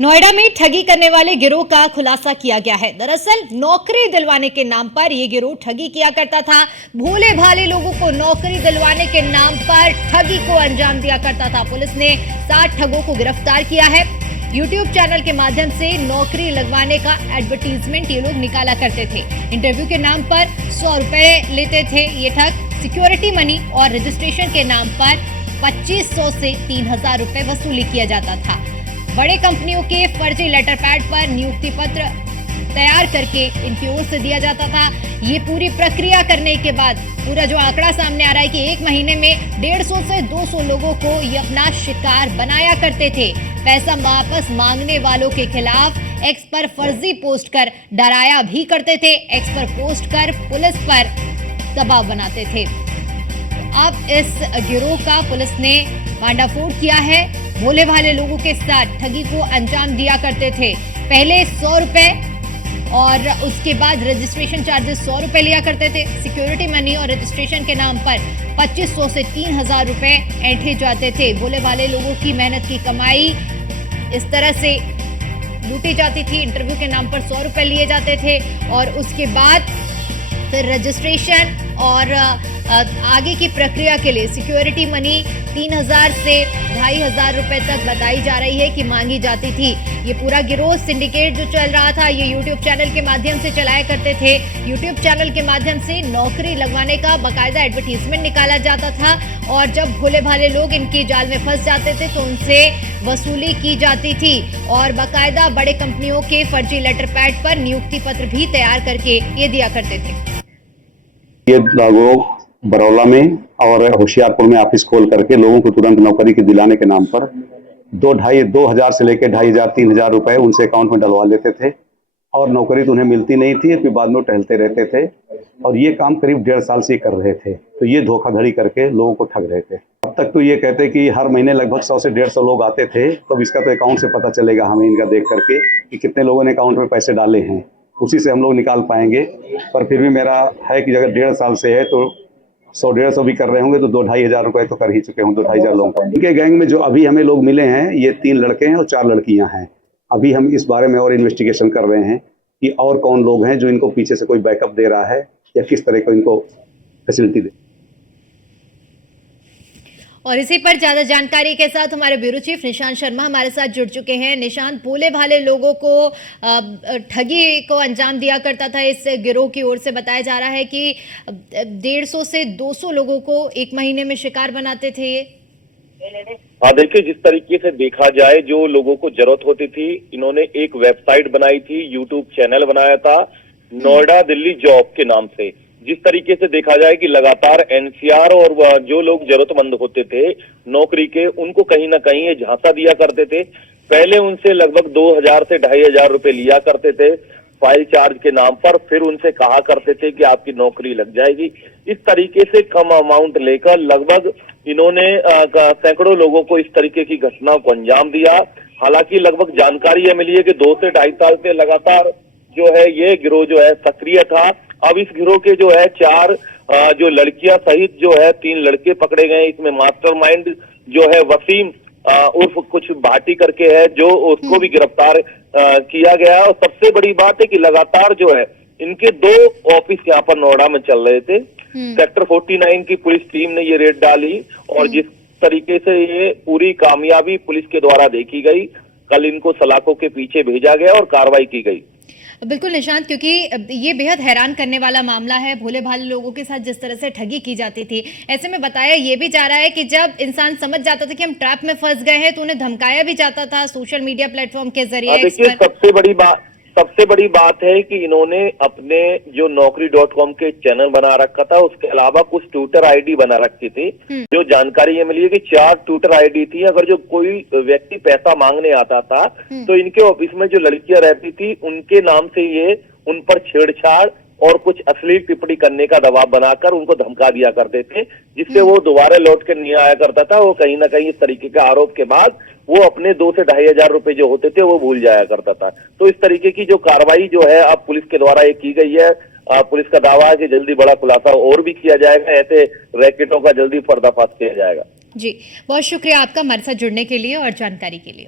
नोएडा में ठगी करने वाले गिरोह का खुलासा किया गया है। दरअसल नौकरी दिलवाने के नाम पर यह गिरोह ठगी किया करता था। भोले भाले लोगों को नौकरी दिलवाने के नाम पर ठगी को अंजाम दिया करता था। पुलिस ने 7 ठगों को गिरफ्तार किया है। यूट्यूब चैनल के माध्यम से नौकरी लगवाने का एडवर्टीजमेंट ये लोग निकाला करते थे। इंटरव्यू के नाम पर 100 रुपए लेते थे ये ठग। सिक्योरिटी मनी और रजिस्ट्रेशन के नाम पर 2500 से 3000 रुपए वसूली किया जाता था। बड़े कंपनियों के फर्जी लेटर पैड पर नियुक्ति पत्र तैयार करके इनकी ओर से दिया जाता था। ये पूरी प्रक्रिया करने के बाद पूरा जो आंकड़ा सामने आ रहा है कि एक महीने में 150 से 200 लोगों को ये अपना शिकार बनाया करते थे। पैसा वापस मांगने वालों के खिलाफ एक्स पर फर्जी पोस्ट कर डराया भी करते थे। एक्स पर पोस्ट कर पुलिस पर दबाव बनाते थे। अब इस गिरोह का पुलिस ने भांडाफोड़ किया है। भोले भाले लोगों के साथ ठगी को अंजाम दिया करते थे। पहले 100 रुपए और उसके बाद रजिस्ट्रेशन चार्जेस 100 रुपए लिया करते थे। सिक्योरिटी मनी और रजिस्ट्रेशन के नाम पर 2500 से 3000 रुपए ऐंठे जाते थे। भोले भाले लोगों की मेहनत की कमाई इस तरह से लूटी जाती थी। इंटरव्यू के नाम पर 100 रुपए लिए जाते थे और उसके बाद फिर रजिस्ट्रेशन और आगे की प्रक्रिया के लिए सिक्योरिटी मनी 3000 से 2500 रुपए तक बताई जा रही है कि मांगी जाती थी। ये पूरा गिरोह सिंडिकेट जो चल रहा था ये यूट्यूब चैनल के माध्यम से चलाया करते थे। यूट्यूब चैनल के माध्यम से नौकरी लगवाने का बाकायदा एडवर्टीजमेंट निकाला जाता था और जब भोले भाले लोग इनकी जाल में फंस जाते थे तो उनसे वसूली की जाती थी और बाकायदा बड़े कंपनियों के फर्जी लेटर पैड पर नियुक्ति पत्र भी तैयार करके ये दिया करते थे। ये लोग बरौला में और होशियारपुर में ऑफिस खोल करके लोगों को तुरंत नौकरी के दिलाने के नाम पर 2,500 से लेकर 2,500 3,000 रुपए उनसे अकाउंट में डलवा लेते थे और नौकरी तो उन्हें मिलती नहीं थी। फिर बाद में टहलते रहते थे और ये काम करीब 1.5 साल से कर रहे थे। तो ये धोखाधड़ी करके लोगों को ठग रहे थे। अब तक तो ये कहते कि हर महीने लगभग 100 से 150 लोग आते थे। तो इसका तो अकाउंट से पता चलेगा हमें इनका देख करके कि कितने लोगों ने अकाउंट में पैसे डाले हैं, उसी से हम लोग निकाल पाएंगे। पर फिर भी मेरा है कि अगर 1.5 साल से है तो 100-150 भी कर रहे होंगे तो 2,500 रुपए तो कर ही चुके हों। 2,500 लोगों को इनके गैंग में जो अभी हमें लोग मिले हैं ये 3 लड़के हैं और 4 लड़कियां हैं। अभी हम इस बारे में और इन्वेस्टिगेशन कर रहे हैं कि और कौन लोग हैं जो इनको पीछे से कोई बैकअप दे रहा है या किस तरह को इनको फैसिलिटी दे। और इसी पर ज्यादा जानकारी के साथ हमारे ब्यूरो चीफ निशांत शर्मा हमारे साथ जुड़ चुके हैं। निशांत, भोले भाले लोगों को ठगी को अंजाम दिया करता था इस गिरोह की ओर से। बताया जा रहा है कि 150 से 200 लोगों को एक महीने में शिकार बनाते थे ये। हाँ, देखिए जिस तरीके से देखा जाए जो लोगों को जरूरत होती थी, इन्होंने एक वेबसाइट बनाई थी, यूट्यूब चैनल बनाया था नोएडा दिल्ली जॉब के नाम से। जिस तरीके से देखा जाए कि लगातार एनसीआर और जो लोग जरूरतमंद होते थे नौकरी के, उनको कहीं ना कहीं ये झांसा दिया करते थे। पहले उनसे लगभग 2,000 से 2,500 रुपए लिया करते थे फाइल चार्ज के नाम पर। फिर उनसे कहा करते थे कि आपकी नौकरी लग जाएगी। इस तरीके से कम अमाउंट लेकर लगभग इन्होंने सैकड़ों लोगों को इस तरीके की घटनाओं को अंजाम दिया। हालांकि लगभग जानकारी यह मिली है कि 2 से 2.5 साल से लगातार जो है ये गिरोह जो है सक्रिय था। अब इस गिरोह के जो है 4 जो लड़कियां सहित जो है 3 लड़के पकड़े गए। इसमें मास्टरमाइंड जो है वसीम उर्फ कुछ भाटी करके है, जो उसको भी गिरफ्तार किया गया। और सबसे बड़ी बात है कि लगातार जो है इनके 2 ऑफिस यहाँ पर नोएडा में चल रहे थे। सेक्टर 49 की पुलिस टीम ने ये रेड डाली और जिस तरीके से ये पूरी कामयाबी पुलिस के द्वारा देखी गई, कल इनको सलाखों के पीछे भेजा गया और कार्रवाई की गई। बिल्कुल निशांत, क्योंकि ये बेहद हैरान करने वाला मामला है। भोले भाले लोगों के साथ जिस तरह से ठगी की जाती थी, ऐसे में बताया ये भी जा रहा है कि जब इंसान समझ जाता था कि हम ट्रैप में फंस गए हैं तो उन्हें धमकाया भी जाता था सोशल मीडिया प्लेटफॉर्म के जरिए। देखिए सबसे बड़ी बात है कि इन्होंने अपने जो नौकरी.com के चैनल बना रखा था, उसके अलावा कुछ ट्विटर आईडी बना रखी थी। जो जानकारी ये मिली है कि 4 ट्विटर आईडी थी। अगर जो कोई व्यक्ति पैसा मांगने आता था तो इनके ऑफिस में जो लड़कियां रहती थी उनके नाम से ये उन पर छेड़छाड़ और कुछ अश्लील टिप्पणी करने का दबाव बनाकर उनको धमका दिया करते थे, जिससे वो दोबारा लौट कर नहीं आया करता था। वो कहीं ना कहीं इस तरीके के आरोप के बाद वो अपने 2 से 2,500 रुपए जो होते थे वो भूल जाया करता था। तो इस तरीके की जो कार्रवाई जो है अब पुलिस के द्वारा ये की गई है। पुलिस का दावा है कि जल्दी बड़ा खुलासा और भी किया जाएगा, ऐसे रैकेटों का जल्दी पर्दाफाश किया जाएगा। जी, बहुत शुक्रिया आपका हमारे साथ जुड़ने के लिए और जानकारी के लिए।